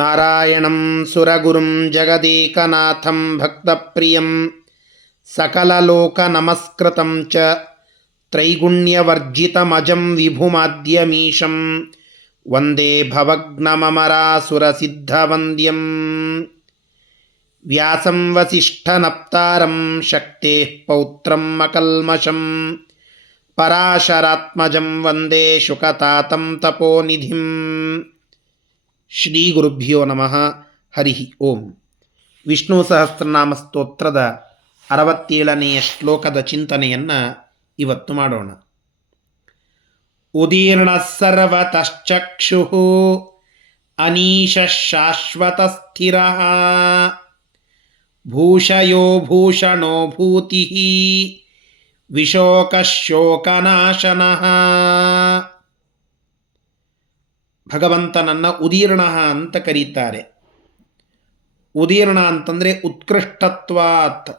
ನಾರಾಯಣಂ ಸುರಗುರುಂ ಜಗದೇಕನಾಥಂ ಭಕ್ತಪ್ರಿಯಂ ಸಕಲಲೋಕನಮಸ್ಕೃತಂ ಚ ತ್ರೈಗುಣ್ಯವರ್ಜಿತಮಜಂ ವಿಭುಮಾದ್ಯಮೀಶಂ ವಂದೇ ಭವಗ್ನಮಮರಾಸುರಸಿದ್ಧವಂದ್ಯಂ ವ್ಯಾಸಂ ವಸಿಷ್ಠನಪ್ತಾರಂ ಶಕ್ತೇಃ ಪೌತ್ರಂ ಅಕಲ್ಮಷಂ ಪರಾಶರಾತ್ಮಜಂ ವಂದೇ ಶುಕತಾತಂ ತಪೋನಿಧಿಂ. ಶ್ರೀ ಗುರುಭ್ಯೋ ನಮಃ. ಹರಿ ಓಂ. ವಿಷ್ಣು ಸಹಸ್ರನಾಮ ಸ್ತೋತ್ರದ 67ನೆಯ ಶ್ಲೋಕದ ಚಿಂತನೆಯನ್ನು ಇವತ್ತು ಮಾಡೋಣ. ಉದೀರ್ಣ ಸರ್ವತಶ್ಚಕ್ಷು ಅನೀಶ ಶಾಶ್ವತ ಸ್ಥಿರ ಭೂಷಯೋ ಭೂಷಣೋ ಭೂತಿ ವಿಶೋಕಶೋಕನಾಶನಃ. ಭಗವಂತನನ್ನು ಉದೀರ್ಣ ಅಂತ ಕರೀತಾರೆ. ಉದೀರ್ಣ ಅಂತಂದರೆ ಉತ್ಕೃಷ್ಟತ್ವಾತ್.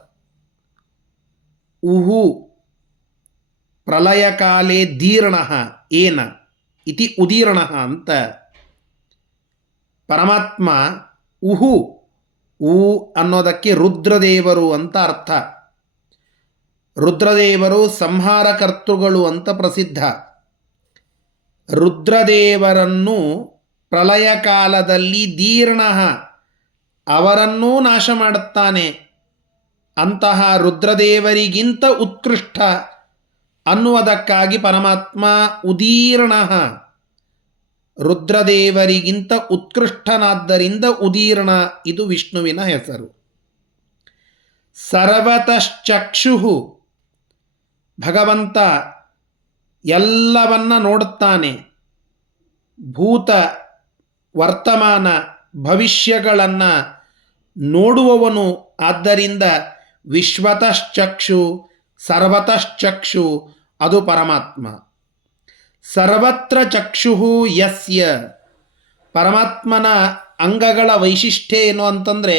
ಉಹು ಪ್ರಳಯಕಾಲೇ ದೀರ್ಣ ಏನ ಇತಿ ಉದೀರ್ಣ ಅಂತ. ಪರಮಾತ್ಮ ಉಹು ಉ ಅನ್ನೋದಕ್ಕೆ ರುದ್ರದೇವರು ಅಂತ ಅರ್ಥ. ರುದ್ರದೇವರು ಸಂಹಾರಕರ್ತೃಗಳು ಅಂತ ಪ್ರಸಿದ್ಧ. ರುದ್ರದೇವರನ್ನು ಪ್ರಳಯ ಕಾಲದಲ್ಲಿ ದೀರ್ಣ ಅವರನ್ನೂ ನಾಶ ಮಾಡುತ್ತಾನೆ. ಅಂತಹ ರುದ್ರದೇವರಿಗಿಂತ ಉತ್ಕೃಷ್ಟ ಅನ್ನುವುದಕ್ಕಾಗಿ ಪರಮಾತ್ಮ ಉದೀರ್ಣ, ರುದ್ರದೇವರಿಗಿಂತ ಉತ್ಕೃಷ್ಟನಾದ್ದರಿಂದ ಉದೀರ್ಣ, ಇದು ವಿಷ್ಣುವಿನ ಹೆಸರು. ಸರ್ವತಶ್ಚಕ್ಷು, ಭಗವಂತ ಎಲ್ಲವನ್ನ ನೋಡುತ್ತಾನೆ. ಭೂತ ವರ್ತಮಾನ ಭವಿಷ್ಯಗಳನ್ನು ನೋಡುವವನು. ಆದ್ದರಿಂದ ವಿಶ್ವತಶ್ಚಕ್ಷು ಸರ್ವತಶ್ಚಕ್ಷು ಅದು ಪರಮಾತ್ಮ. ಸರ್ವತ್ರ ಚಕ್ಷು ಯಸ್ಯ, ಪರಮಾತ್ಮನ ಅಂಗಗಳ ವೈಶಿಷ್ಟ್ಯ ಏನು ಅಂತಂದರೆ,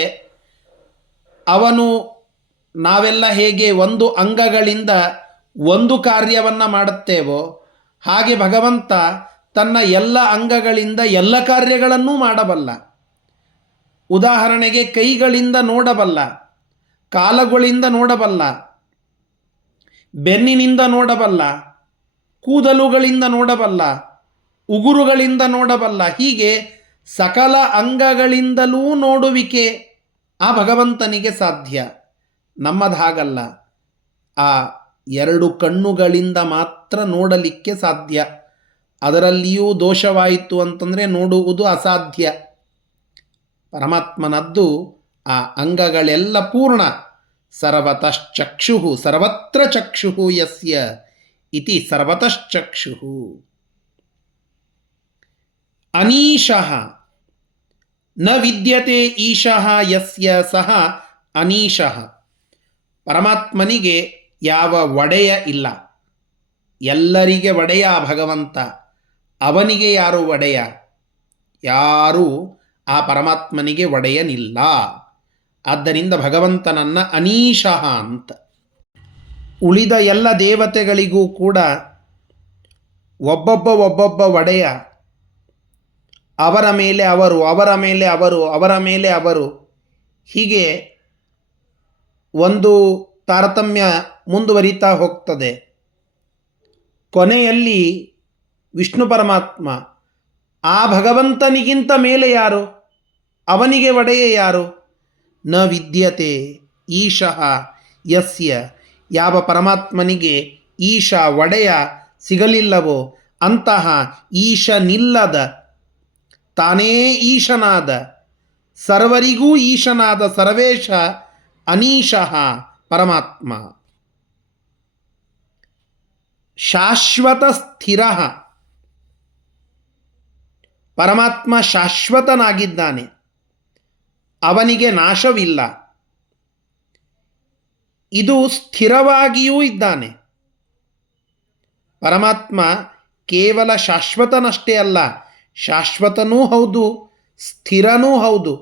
ಅವನು ನಾವೆಲ್ಲ ಹೇಗೆ ಒಂದು ಅಂಗಗಳಿಂದ ಒಂದು ಕಾರ್ಯವನ್ನು ಮಾಡುತ್ತೇವೋ ಹಾಗೆ ಭಗವಂತ ತನ್ನ ಎಲ್ಲ ಅಂಗಗಳಿಂದ ಎಲ್ಲ ಕಾರ್ಯಗಳನ್ನೂ ಮಾಡಬಲ್ಲ. ಉದಾಹರಣೆಗೆ ಕೈಗಳಿಂದ ನೋಡಬಲ್ಲ, ಕಾಲುಗಳಿಂದ ನೋಡಬಲ್ಲ, ಬೆನ್ನಿನಿಂದ ನೋಡಬಲ್ಲ, ಕೂದಲುಗಳಿಂದ ನೋಡಬಲ್ಲ, ಉಗುರುಗಳಿಂದ ನೋಡಬಲ್ಲ. ಹೀಗೆ ಸಕಲ ಅಂಗಗಳಿಂದಲೂ ನೋಡುವಿಕೆ ಆ ಭಗವಂತನಿಗೆ ಸಾಧ್ಯ. ನಮ್ಮದಾಗಲ್ಲ. ಆ 2 ಕಣ್ಣುಗಳಿಂದ ಮಾತ್ರ ನೋಡಲಿಕ್ಕೆ ಸಾಧ್ಯ. ಅದರಲ್ಲಿಯೂ ದೋಷವಾಯಿತು ಅಂತಂದರೆ ನೋಡುವುದು ಅಸಾಧ್ಯ. ಪರಮಾತ್ಮನದ್ದು ಆ ಅಂಗಗಳೆಲ್ಲ ಪೂರ್ಣ. ಸರ್ವತಶ್ಚಕ್ಷು ಸರ್ವತ್ರ ಚಕ್ಷು ಯಸ್ಯ ಇತಿ ಸರ್ವತಶ್ಚಕ್ಷು. ಅನೀಶಃ ನ ವಿದ್ಯತೆ ಈಶಃ ಯಸ್ಯ ಸಹ ಅನೀಶಃ. ಪರಮಾತ್ಮನಿಗೆ ಯಾವ ಒಡೆಯ ಇಲ್ಲ. ಎಲ್ಲರಿಗೆ ಒಡೆಯ ಭಗವಂತ. ಅವನಿಗೆ ಯಾರು ಒಡೆಯ? ಯಾರೂ ಆ ಪರಮಾತ್ಮನಿಗೆ ಒಡೆಯನಿಲ್ಲ. ಆದ್ದರಿಂದ ಭಗವಂತನನ್ನು ಅನೀಶಃ ಅಂತ. ಉಳಿದ ಎಲ್ಲ ದೇವತೆಗಳಿಗೂ ಕೂಡ ಒಬ್ಬೊಬ್ಬ ಒಡೆಯ. ಅವರ ಮೇಲೆ ಅವರು, ಅವರ ಮೇಲೆ ಅವರು, ಅವರ ಮೇಲೆ ಅವರು, ಹೀಗೆ ಒಂದು ತಾರತಮ್ಯ ಮುಂದುವರಿತಾ ಹೋಗ್ತದೆ. ಕೊನೆಯಲ್ಲಿ ವಿಷ್ಣು ಪರಮಾತ್ಮ, ಆ ಭಗವಂತನಿಗಿಂತ ಮೇಲೆ ಯಾರು? ಅವನಿಗೆ ಒಡೆಯ ಯಾರು? ನ ವಿದ್ಯತೆ ಈಶಃ ಯಸ್ಯ, ಯಾವ ಪರಮಾತ್ಮನಿಗೆ ಈಶ ಒಡೆಯ ಸಿಗಲಿಲ್ಲವೋ ಅಂತಹ ಈಶನಿಲ್ಲದ, ತಾನೇ ಈಶನಾದ, ಸರ್ವರಿಗೂ ಈಶನಾದ ಸರ್ವೇಶ ಅನೀಶಃ ಪರಮಾತ್ಮ. ಶಾಶ್ವತ ಸ್ಥಿರ, ಪರಮಾತ್ಮ ಶಾಶ್ವತನಾಗಿದ್ದಾನೆ. ಅವನಿಗೆ ನಾಶವಿಲ್ಲ. ಇದು ಸ್ಥಿರವಾಗಿಯೂ ಇದ್ದಾನೆ. ಪರಮಾತ್ಮ ಕೇವಲ ಶಾಶ್ವತನಷ್ಟೇ ಅಲ್ಲ, ಶಾಶ್ವತನೂ ಹೌದು, ಸ್ಥಿರನೂ ಹೌದು.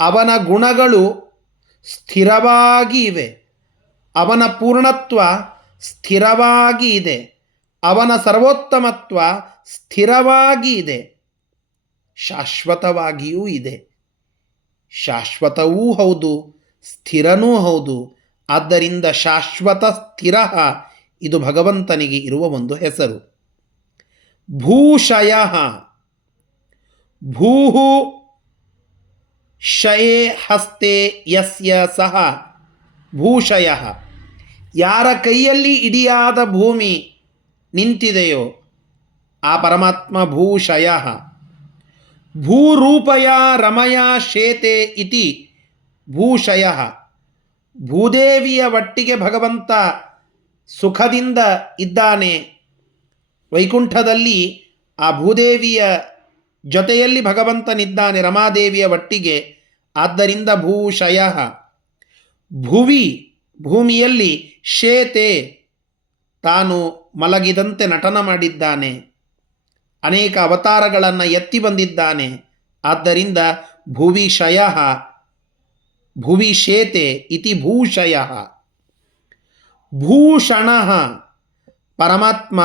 ಅವನ ಗುಣಗಳು ಸ್ಥಿರವಾಗಿ ಇವೆ. ಅವನ ಪೂರ್ಣತ್ವ ಸ್ಥಿರವಾಗಿ ಇದೆ. ಅವನ ಸರ್ವೋತ್ತಮತ್ವ ಸ್ಥಿರವಾಗಿ ಇದೆ. ಶಾಶ್ವತವಾಗಿಯೂ ಇದೆ. ಶಾಶ್ವತವೂ ಹೌದು, ಸ್ಥಿರನೂ ಹೌದು. ಆದ್ದರಿಂದ ಶಾಶ್ವತ ಸ್ಥಿರ ಇದು ಭಗವಂತನಿಗೆ ಇರುವ ಒಂದು ಹೆಸರು. ಭೂಷಯ, ಭೂಹು ಶಯೇ ಹಸ್ತೆ ಯಸ್ಯ ಸಹ ಭೂಷಯ. ಯಾರ ಕೈಯಲ್ಲಿ ಇಡಿಯಾದ ಭೂಮಿ ನಿಂತಿದೆಯೋ ಆ ಪರಮಾತ್ಮ ಭೂಷಯ. ಭೂರೂಪಯ ರಮಯ ಶೇತೆ ಇತಿ ಭೂಷಯ. ಭೂದೇವಿಯ ಒಟ್ಟಿಗೆ ಭಗವಂತ ಸುಖದಿಂದ ಇದ್ದಾನೆ. ವೈಕುಂಠದಲ್ಲಿ ಆ ಭೂದೇವಿಯ ಜೊತೆಯಲ್ಲಿ ಭಗವಂತನಿದ್ದಾನೆ ರಮಾದೇವಿಯ ಒಟ್ಟಿಗೆ. ಆದ್ದರಿಂದ ಭೂಷಯ. ಭುವಿ ಭೂಮಿಯಲ್ಲಿ ಶೇತೆ ತಾನು ಮಲಗಿದಂತೆ ನಟನ ಮಾಡಿದ್ದಾನೆ. ಅನೇಕ ಅವತಾರಗಳನ್ನು ಎತ್ತಿ ಬಂದಿದ್ದಾನೆ. ಆದ್ದರಿಂದ ಭುವಿಷಯ ಭುವಿ ಶೇತೆ ಇತಿ ಭೂಷಯ. ಭೂಷಣ ಪರಮಾತ್ಮ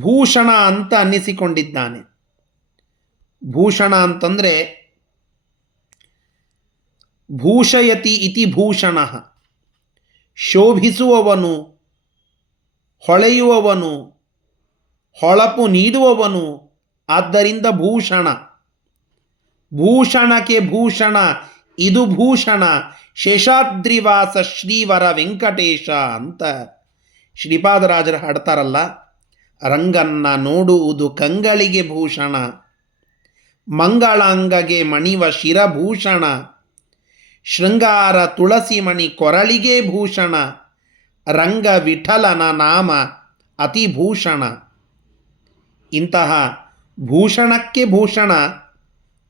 ಭೂಷಣ ಅಂತ ಅನ್ನಿಸಿಕೊಂಡಿದ್ದಾನೆ. ಭೂಷಣ ಅಂತಂದರೆ ಭೂಷಯತಿ ಇತಿ ಭೂಷಣ. ಶೋಭಿಸುವವನು, ಹೊಳೆಯುವವನು, ಹೊಳಪು ನೀಡುವವನು. ಆದ್ದರಿಂದ ಭೂಷಣ. ಭೂಷಣಕ್ಕೆ ಭೂಷಣ, ಇದು ಭೂಷಣ. ಶೇಷಾದ್ರಿವಾಸ ಶ್ರೀವರ ವೆಂಕಟೇಶ ಅಂತ ಶ್ರೀಪಾದರಾಜರು ಹಾಡ್ತಾರಲ್ಲ. ರಂಗನ್ನ ನೋಡುವುದು ಕಂಗಳಿಗೆ ಭೂಷಣ, ಮಂಗಳಾಂಗಗೆ ಮಣಿವ ಶಿರಭೂಷಣ, ಶೃಂಗಾರ ತುಳಸಿ ಮಣಿ ಕೊರಳಿಗೆ ಭೂಷಣ, ರಂಗ ವಿಠಲನ ನಾಮ ಅತಿಭೂಷಣ. ಇಂತಹ ಭೂಷಣಕ್ಕೆ ಭೂಷಣ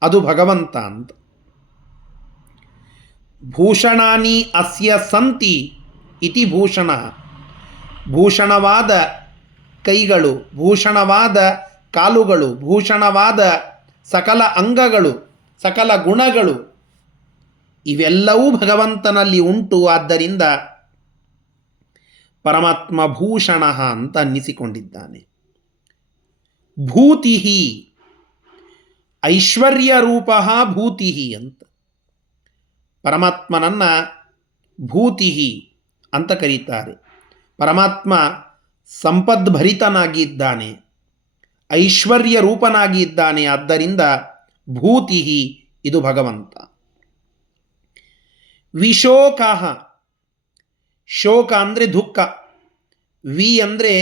ಅದು ಭಗವಂತ ಅಂತ. ಭೂಷಣಾನಿ ಅಸ್ಯ ಸಂತಿ ಇತಿ ಭೂಷಣ. ಭೂಷಣವಾದ ಕೈಗಳು, ಭೂಷಣವಾದ ಕಾಲುಗಳು, ಭೂಷಣವಾದ ಸಕಲ ಅಂಗಗಳು, ಸಕಲ ಗುಣಗಳು ಇವೆಲ್ಲವೂ ಭಗವಂತನಲ್ಲಿ ಉಂಟು. ಆದ್ದರಿಂದ ಪರಮಾತ್ಮ ಭೂಷಣ ಅಂತ ಅನ್ನಿಸಿಕೊಂಡಿದ್ದಾನೆ. ಭೂತಿ ಐಶ್ವರ್ಯ ರೂಪ ಭೂತಿ ಅಂತ ಪರಮಾತ್ಮನನ್ನ ಭೂತಿ ಅಂತ ಕರೀತಾರೆ. ಪರಮಾತ್ಮ ಸಂಪದ್ಭರಿತನಾಗಿದ್ದಾನೆ, ಐಶ್ವರ್ಯ ರೂಪನಾಗಿ ಇದ್ದಾನೆ. ಆದ್ದರಿಂದ ಭೂತಿ ಇದು ಭಗವಂತ. ವಿಶೋಕ, ಶೋಕ ಅಂದರೆ ದುಃಖ, ವಿ ಅಂದರೆ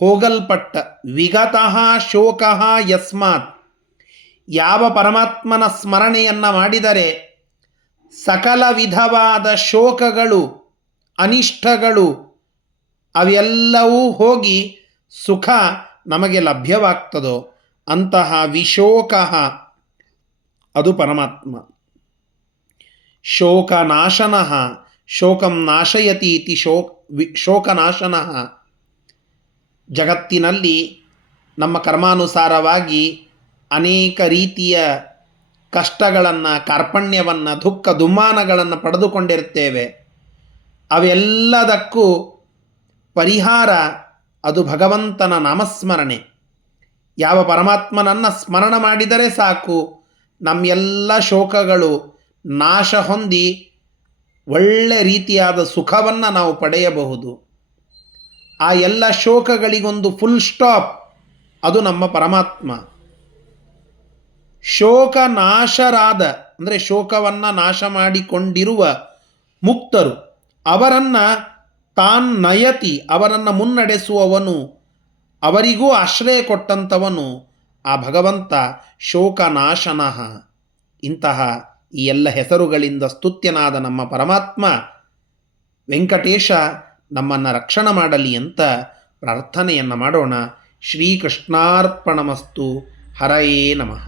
ಹೋಗಲ್ಪಟ್ಟ. ವಿಗತಃ ಶೋಕ ಯಸ್ಮಾತ್. ಯಾವ ಪರಮಾತ್ಮನ ಸ್ಮರಣೆಯನ್ನು ಮಾಡಿದರೆ ಸಕಲ ವಿಧವಾದ ಶೋಕಗಳು, ಅನಿಷ್ಟಗಳು ಅವೆಲ್ಲವೂ ಹೋಗಿ ಸುಖ ನಮಗೆ ಲಭ್ಯವಾಗ್ತದೋ ಅಂತಹ ವಿಶೋಕ ಅದು ಪರಮಾತ್ಮ. ಶೋಕನಾಶನ, ಶೋಕಂ ನಾಶಯತಿ ಇತಿ ಶೋಕನಾಶನ. ಜಗತ್ತಿನಲ್ಲಿ ನಮ್ಮ ಕರ್ಮಾನುಸಾರವಾಗಿ ಅನೇಕ ರೀತಿಯ ಕಷ್ಟಗಳನ್ನು, ಕಾರ್ಪಣ್ಯವನ್ನು, ದುಃಖ ದುಮ್ಮಾನಗಳನ್ನು ಪಡೆದುಕೊಂಡಿರ್ತೇವೆ. ಅವೆಲ್ಲದಕ್ಕೂ ಪರಿಹಾರ ಅದು ಭಗವಂತನ ನಾಮಸ್ಮರಣೆ. ಯಾವ ಪರಮಾತ್ಮನನ್ನು ಸ್ಮರಣ ಮಾಡಿದರೆ ಸಾಕು, ನಮ್ಮೆಲ್ಲ ಶೋಕಗಳು ನಾಶ ಹೊಂದಿ ಒಳ್ಳೆ ರೀತಿಯಾದ ಸುಖವನ್ನು ನಾವು ಪಡೆಯಬಹುದು. ಆ ಎಲ್ಲ ಶೋಕಗಳಿಗೊಂದು ಫುಲ್ ಸ್ಟಾಪ್ ಅದು ನಮ್ಮ ಪರಮಾತ್ಮ. ಶೋಕನಾಶರಾದ ಅಂದರೆ ಶೋಕವನ್ನು ನಾಶ ಮಾಡಿಕೊಂಡಿರುವ ಮುಕ್ತರು, ಅವರನ್ನು ನಯತಿ, ಅವರನ್ನು ಮುನ್ನಡೆಸುವವನು, ಅವರಿಗೂ ಆಶ್ರಯ ಕೊಟ್ಟಂಥವನು ಆ ಭಗವಂತ ಶೋಕನಾಶನಃ. ಇಂತಹ ಈ ಎಲ್ಲ ಹೆಸರುಗಳಿಂದ ಸ್ತುತ್ಯನಾದ ನಮ್ಮ ಪರಮಾತ್ಮ ವೆಂಕಟೇಶ ನಮ್ಮನ್ನು ರಕ್ಷಣೆ ಮಾಡಲಿ ಅಂತ ಪ್ರಾರ್ಥನೆಯನ್ನು ಮಾಡೋಣ. ಶ್ರೀಕೃಷ್ಣಾರ್ಪಣಮಸ್ತು. ಹರಯೇ ನಮಃ.